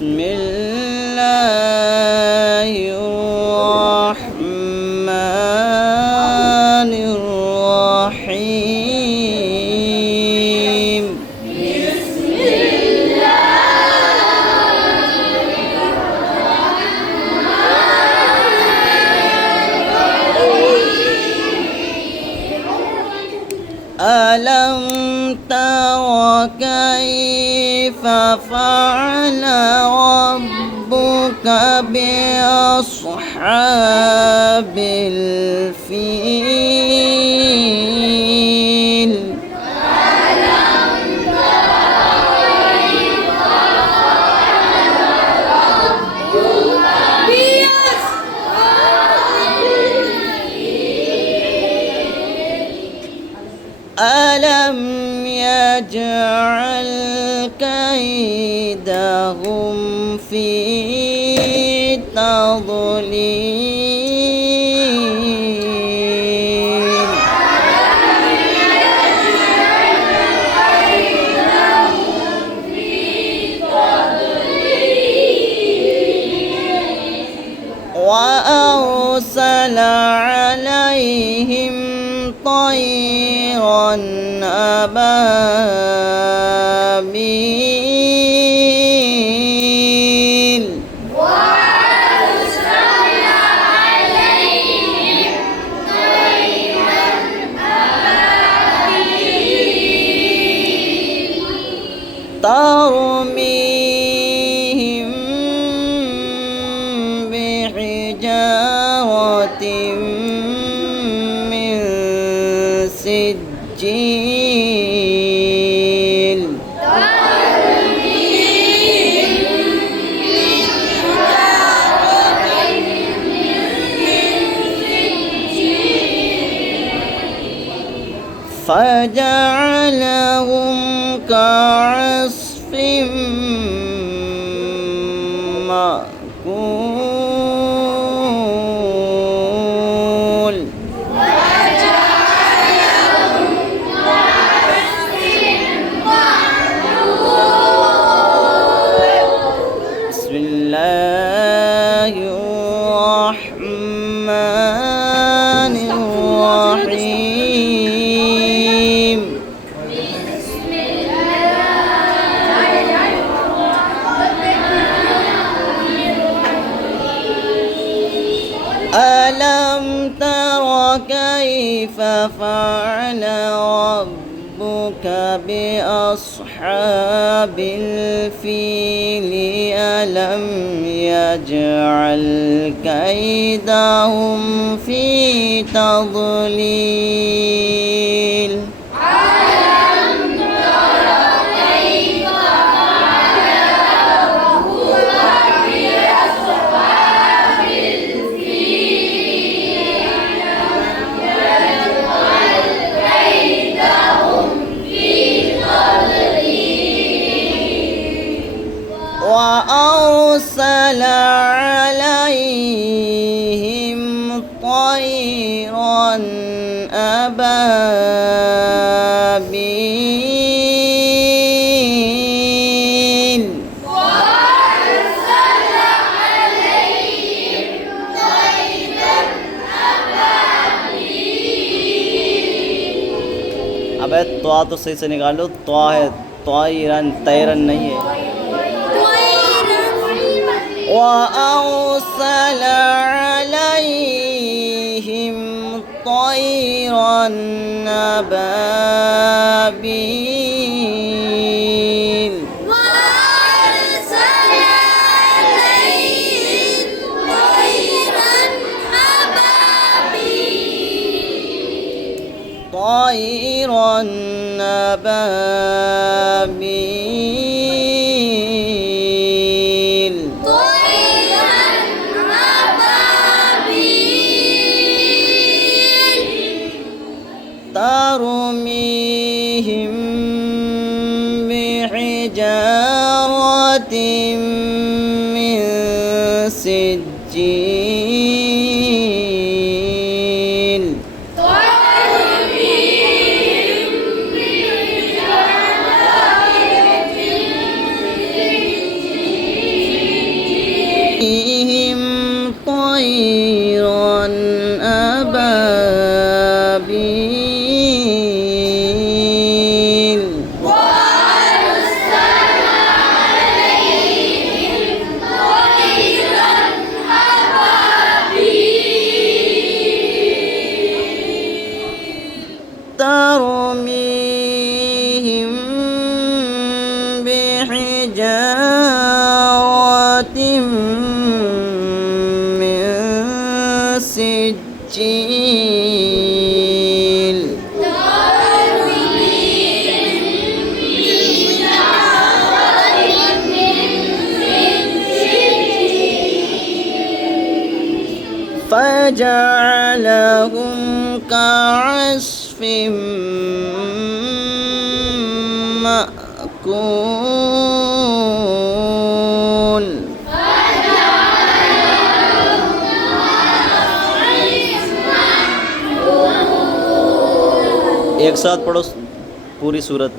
بسم الله الرحمن الرحيم. بسم ألم تر كيف فعل ربك بأصحاب الفيل؟ ألم يجعل كيدهم في تضليل؟ وأرسل عليهم طيرا أبابيل ترميهم بحجارة من سجيل. فجعلهم كعصف مأكول. بسم الله الرحمن الرحيم. ألم تر كيف فعل ربك بأصحاب الفيل؟ ألم يجعل كيدهم في تضليل؟ وأرسل عليهم طيرا أبابيل अबे त्वा तो सही से निकालो। त्वा है त्वाइरन, तैरन नहीं है। وأرسل عليهم طيرا أبابيل طيرا أبابيل ترميهم بحجارة من سجيل. ترميهم بحجارة من سجيل فجعلهم كعصف مأكول. एक साथ पढ़ो पूरी सूरत।